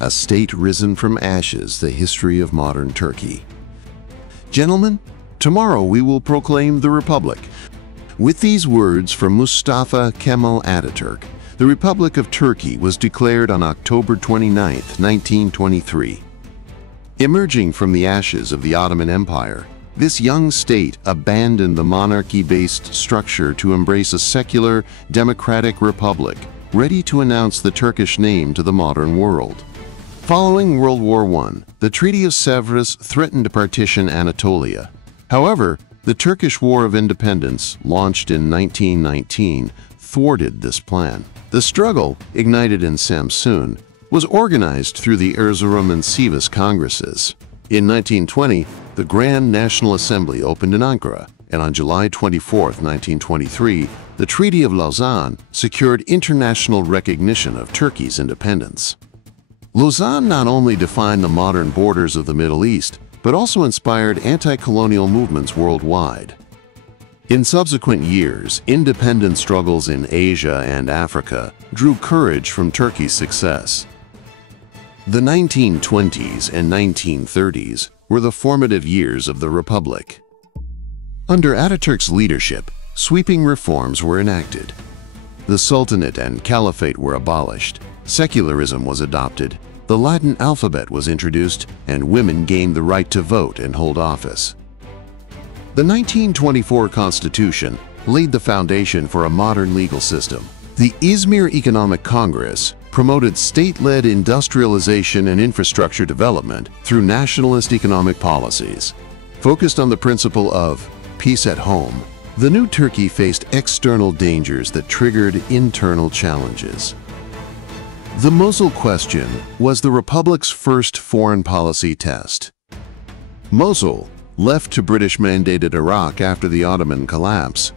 a state risen from ashes, the history of modern Turkey. Gentlemen, tomorrow we will proclaim the Republic. With these words from Mustafa Kemal Ataturk, the Republic of Turkey was declared on October 29, 1923. Emerging from the ashes of the Ottoman Empire, this young state abandoned the monarchy-based structure to embrace a secular, democratic republic, ready to announce the Turkish name to the modern world. Following World War I, the Treaty of Sèvres threatened to partition Anatolia. However, the Turkish War of Independence, launched in 1919, thwarted this plan. The struggle, ignited in Samsun, was organized through the Erzurum and Sivas Congresses. In 1920, the Grand National Assembly opened in Ankara, and on July 24, 1923, the Treaty of Lausanne secured international recognition of Turkey's independence. Lausanne not only defined the modern borders of the Middle East, but also inspired anti-colonial movements worldwide. In subsequent years, independence struggles in Asia and Africa drew courage from Turkey's success. The 1920s and 1930s were the formative years of the Republic. Under Ataturk's leadership, sweeping reforms were enacted. The Sultanate and Caliphate were abolished, secularism was adopted, the Latin alphabet was introduced, and women gained the right to vote and hold office. The 1924 Constitution laid the foundation for a modern legal system. The Izmir Economic Congress promoted state-led industrialization and infrastructure development through nationalist economic policies. Focused on the principle of peace at home, the new Turkey faced external dangers that triggered internal challenges. The Mosul question was the Republic's first foreign policy test. Mosul, left to British-mandated Iraq after the Ottoman collapse,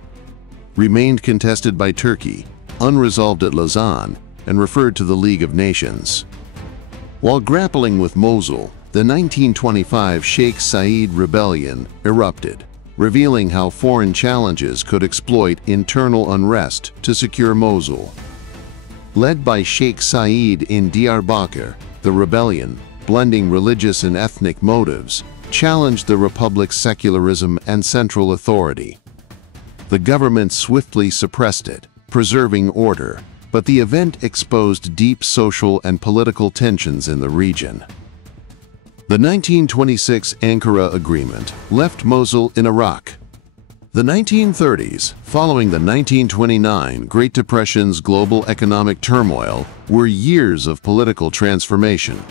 remained contested by Turkey, unresolved at Lausanne, and referred to the League of Nations. While grappling with Mosul, the 1925 Sheikh Said rebellion erupted, revealing how foreign challenges could exploit internal unrest to secure Mosul. Led by Sheikh Said in Diyarbakir, the rebellion, blending religious and ethnic motives, challenged the Republic's secularism and central authority. The government swiftly suppressed it, preserving order, but the event exposed deep social and political tensions in the region. The 1926 Ankara Agreement left Mosul in Iraq. The 1930s, following the 1929 Great Depression's global economic turmoil, were years of political transformation.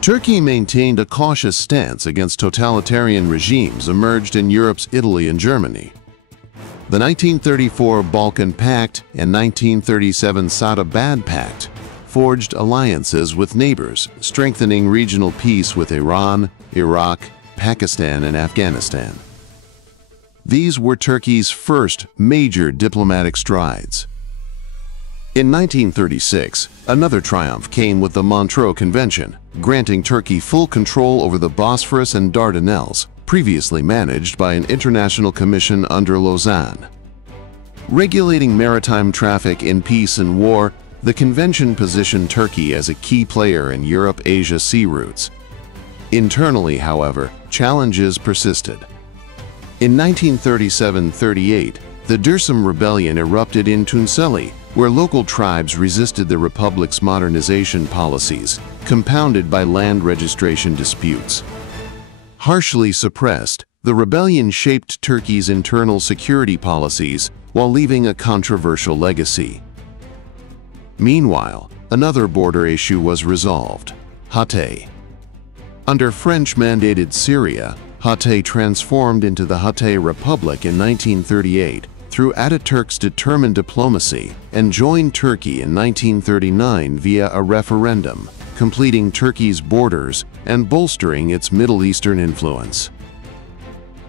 Turkey maintained a cautious stance against totalitarian regimes emerged in Europe's Italy and Germany. The 1934 Balkan Pact and 1937 Sadabad Pact forged alliances with neighbors, strengthening regional peace with Iran, Iraq, Pakistan, and Afghanistan. These were Turkey's first major diplomatic strides. In 1936, another triumph came with the Montreux Convention, granting Turkey full control over the Bosphorus and Dardanelles, previously managed by an international commission under Lausanne. Regulating maritime traffic in peace and war, the convention positioned Turkey as a key player in Europe-Asia sea routes. Internally, however, challenges persisted. In 1937-38, the Dersim Rebellion erupted in Tunceli, where local tribes resisted the Republic's modernization policies, compounded by land registration disputes. Harshly suppressed, the rebellion shaped Turkey's internal security policies while leaving a controversial legacy. Meanwhile, another border issue was resolved: Hatay. Under French-mandated Syria, Hatay transformed into the Hatay Republic in 1938 through Ataturk's determined diplomacy and joined Turkey in 1939 via a referendum, completing Turkey's borders and bolstering its Middle Eastern influence.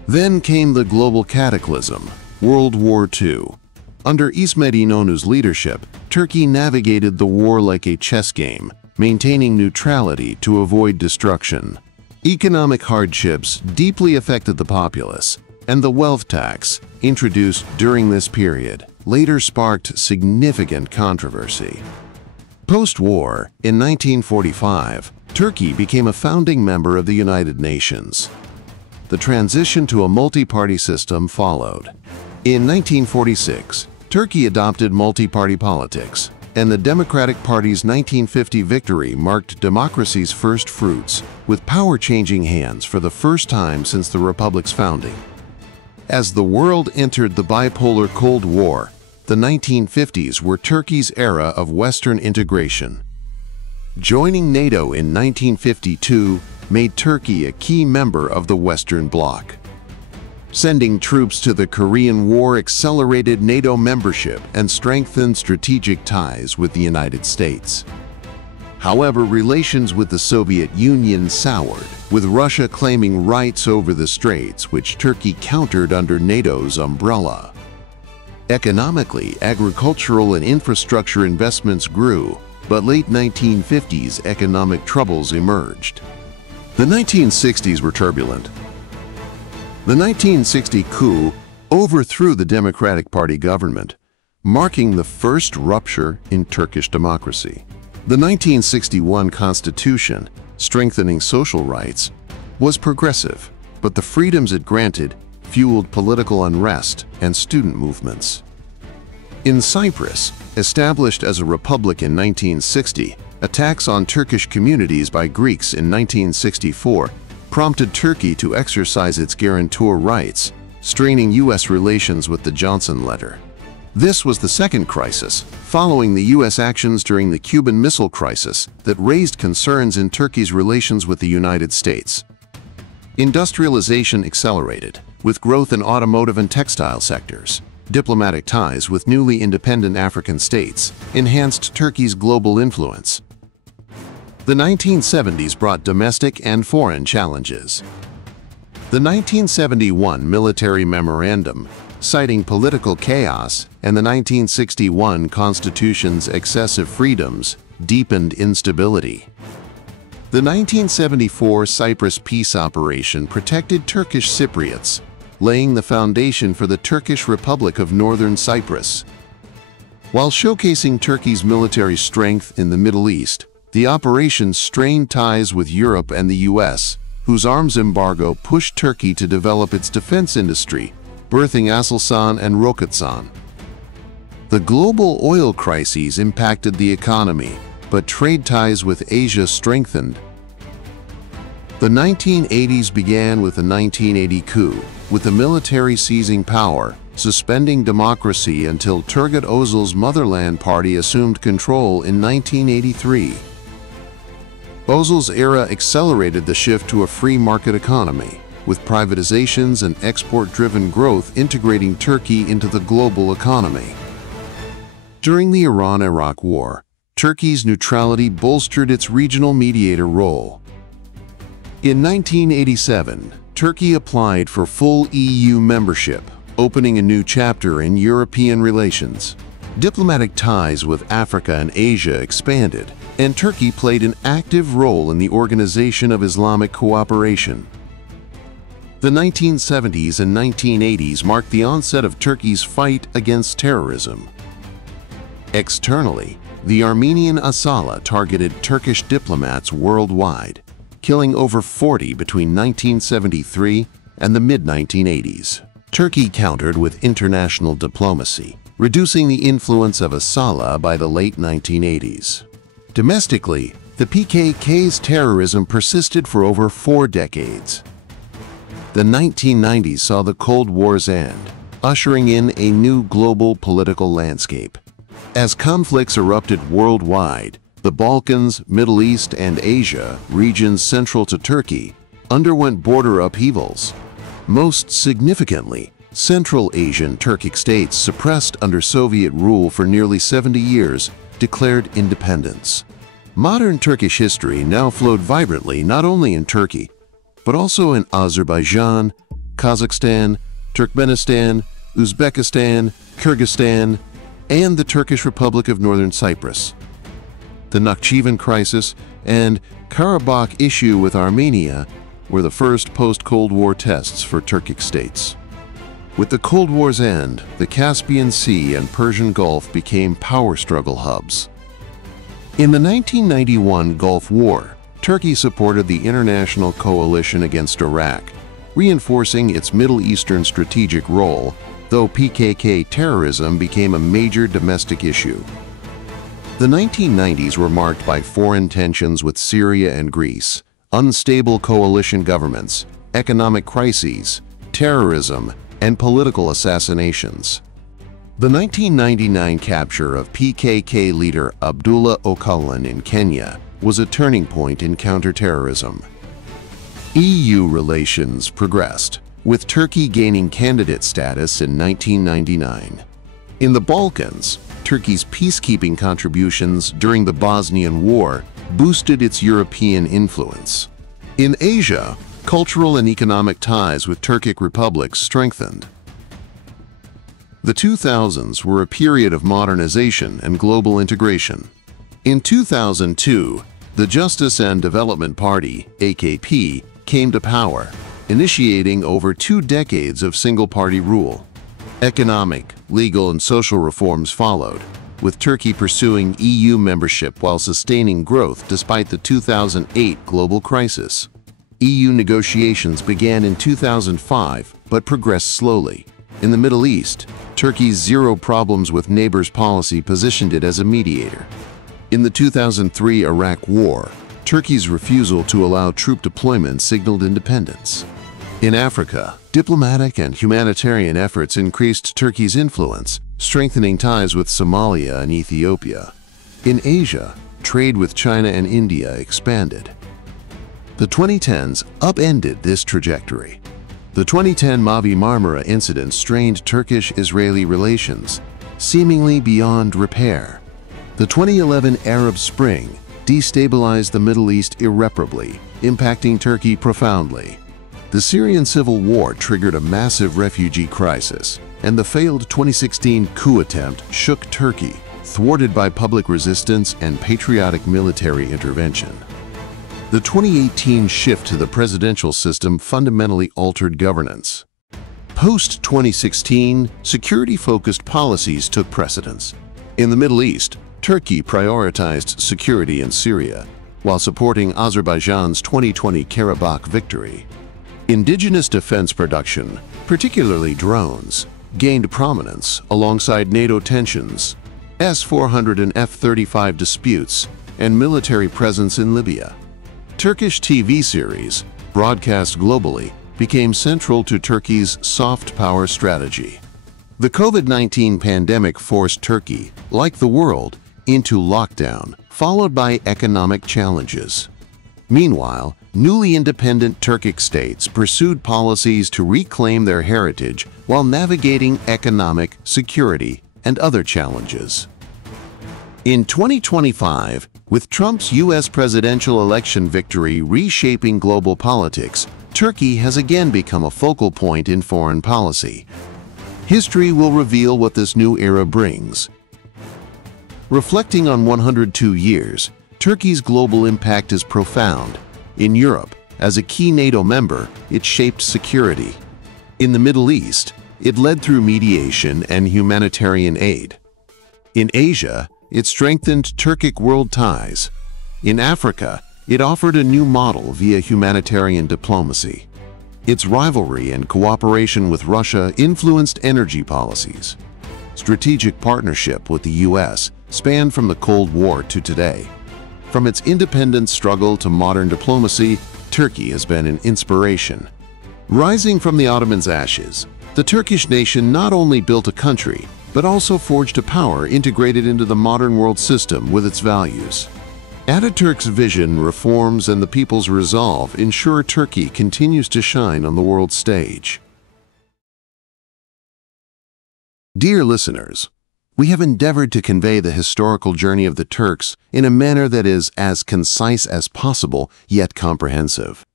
Then came the global cataclysm, World War II. Under İsmet İnönü's leadership, Turkey navigated the war like a chess game, maintaining neutrality to avoid destruction. Economic hardships deeply affected the populace, and the wealth tax, introduced during this period, later sparked significant controversy. Post-war, in 1945, Turkey became a founding member of the United Nations. The transition to a multi-party system followed. In 1946, Turkey adopted multi-party politics, and the Democratic Party's 1950 victory marked democracy's first fruits, with power changing hands for the first time since the republic's founding. As the world entered the bipolar Cold War, the 1950s were Turkey's era of Western integration. Joining NATO in 1952 made Turkey a key member of the Western Bloc. Sending troops to the Korean War accelerated NATO membership and strengthened strategic ties with the United States. However, relations with the Soviet Union soured, with Russia claiming rights over the straits, which Turkey countered under NATO's umbrella. Economically, agricultural and infrastructure investments grew, but late 1950s economic troubles emerged. The 1960s were turbulent. The 1960 coup overthrew the Democratic Party government, marking the first rupture in Turkish democracy. The 1961 constitution, strengthening social rights, was progressive, but the freedoms it granted fueled political unrest and student movements. In Cyprus, established as a republic in 1960, attacks on Turkish communities by Greeks in 1964 prompted Turkey to exercise its guarantor rights, straining U.S. relations with the Johnson letter. This was the second crisis, following the U.S. actions during the Cuban Missile Crisis that raised concerns in Turkey's relations with the United States. Industrialization accelerated, with growth in automotive and textile sectors. Diplomatic ties with newly independent African states enhanced Turkey's global influence. The 1970s brought domestic and foreign challenges. The 1971 military memorandum, citing political chaos, and the 1961 Constitution's excessive freedoms deepened instability. The 1974 Cyprus peace operation protected Turkish Cypriots, laying the foundation for the Turkish Republic of Northern Cyprus. While showcasing Turkey's military strength in the Middle East, the operation strained ties with Europe and the US, whose arms embargo pushed Turkey to develop its defense industry, birthing Aselsan and Roketsan. The global oil crises impacted the economy, but trade ties with Asia strengthened. The 1980s began with the 1980 coup, with the military seizing power, suspending democracy until Turgut Özal's Motherland Party assumed control in 1983. Özal's era accelerated the shift to a free market economy, with privatizations and export-driven growth integrating Turkey into the global economy. During the Iran-Iraq War, Turkey's neutrality bolstered its regional mediator role. In 1987, Turkey applied for full EU membership, opening a new chapter in European relations. Diplomatic ties with Africa and Asia expanded, and Turkey played an active role in the Organization of Islamic Cooperation. The 1970s and 1980s marked the onset of Turkey's fight against terrorism. Externally, the Armenian Asala targeted Turkish diplomats worldwide, killing over 40 between 1973 and the mid-1980s. Turkey countered with international diplomacy, reducing the influence of Asala by the late 1980s. Domestically, the PKK's terrorism persisted for over 4 decades. The 1990s saw the Cold War's end, ushering in a new global political landscape. As conflicts erupted worldwide, the Balkans, Middle East, and Asia, regions central to Turkey, underwent border upheavals. Most significantly, Central Asian Turkic states suppressed under Soviet rule for nearly 70 years declared independence. Modern Turkish history now flowed vibrantly not only in Turkey, but also in Azerbaijan, Kazakhstan, Turkmenistan, Uzbekistan, Kyrgyzstan, and the Turkish Republic of Northern Cyprus. The Nakhchivan crisis and Karabakh issue with Armenia were the first post-Cold War tests for Turkic states. With the Cold War's end, the Caspian Sea and Persian Gulf became power struggle hubs. In the 1991 Gulf War, Turkey supported the international coalition against Iraq, reinforcing its Middle Eastern strategic role, though PKK terrorism became a major domestic issue. The 1990s were marked by foreign tensions with Syria and Greece, unstable coalition governments, economic crises, terrorism, and political assassinations. The 1999 capture of PKK leader Abdullah Öcalan in Kenya was a turning point in counterterrorism. EU relations progressed, with Turkey gaining candidate status in 1999. In the Balkans, Turkey's peacekeeping contributions during the Bosnian War boosted its European influence. In Asia, cultural and economic ties with Turkic republics strengthened. The 2000s were a period of modernization and global integration. In 2002, the Justice and Development Party, AKP, came to power, initiating over 2 decades of single-party rule. Economic, legal, and social reforms followed, with Turkey pursuing EU membership while sustaining growth despite the 2008 global crisis. EU negotiations began in 2005 but progressed slowly. In the Middle East, Turkey's zero problems with neighbors policy positioned it as a mediator. In the 2003 Iraq War, Turkey's refusal to allow troop deployment signaled independence. In Africa, diplomatic and humanitarian efforts increased Turkey's influence, strengthening ties with Somalia and Ethiopia. In Asia, trade with China and India expanded. The 2010s upended this trajectory. The 2010 Mavi Marmara incident strained Turkish-Israeli relations, seemingly beyond repair. The 2011 Arab Spring destabilized the Middle East irreparably, impacting Turkey profoundly. The Syrian civil war triggered a massive refugee crisis, and the failed 2016 coup attempt shook Turkey, thwarted by public resistance and patriotic military intervention. The 2018 shift to the presidential system fundamentally altered governance. Post-2016, security-focused policies took precedence. In the Middle East, Turkey prioritized security in Syria, while supporting Azerbaijan's 2020 Karabakh victory. Indigenous defense production, particularly drones, gained prominence alongside NATO tensions, S-400 and F-35 disputes, and military presence in Libya. Turkish TV series, broadcast globally, became central to Turkey's soft power strategy. The COVID-19 pandemic forced Turkey, like the world, into lockdown, followed by economic challenges. Meanwhile, newly independent Turkic states pursued policies to reclaim their heritage while navigating economic, security, and other challenges. In 2025, with Trump's U.S. presidential election victory reshaping global politics, Turkey has again become a focal point in foreign policy. History will reveal what this new era brings. Reflecting on 102 years, Turkey's global impact is profound. In Europe, as a key NATO member, it shaped security. In the Middle East, it led through mediation and humanitarian aid. In Asia, it strengthened Turkic world ties. In Africa, it offered a new model via humanitarian diplomacy. Its rivalry and cooperation with Russia influenced energy policies. Strategic partnership with the U.S. spanned from the Cold War to today. From its independence struggle to modern diplomacy, Turkey has been an inspiration. Rising from the Ottomans' ashes, the Turkish nation not only built a country, but also forged a power integrated into the modern world system with its values. Ataturk's vision, reforms, and the people's resolve ensure Turkey continues to shine on the world stage. Dear listeners, we have endeavored to convey the historical journey of the Turks in a manner that is as concise as possible, yet comprehensive.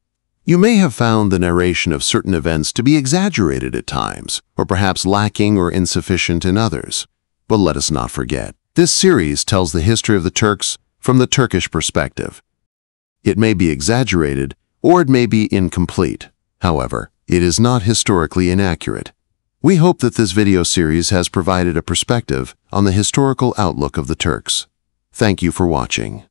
You may have found the narration of certain events to be exaggerated at times, or perhaps lacking or insufficient in others. But let us not forget, this series tells the history of the Turks from the Turkish perspective. It may be exaggerated, or it may be incomplete. However, it is not historically inaccurate. We hope that this video series has provided a perspective on the historical outlook of the Turks. Thank you for watching.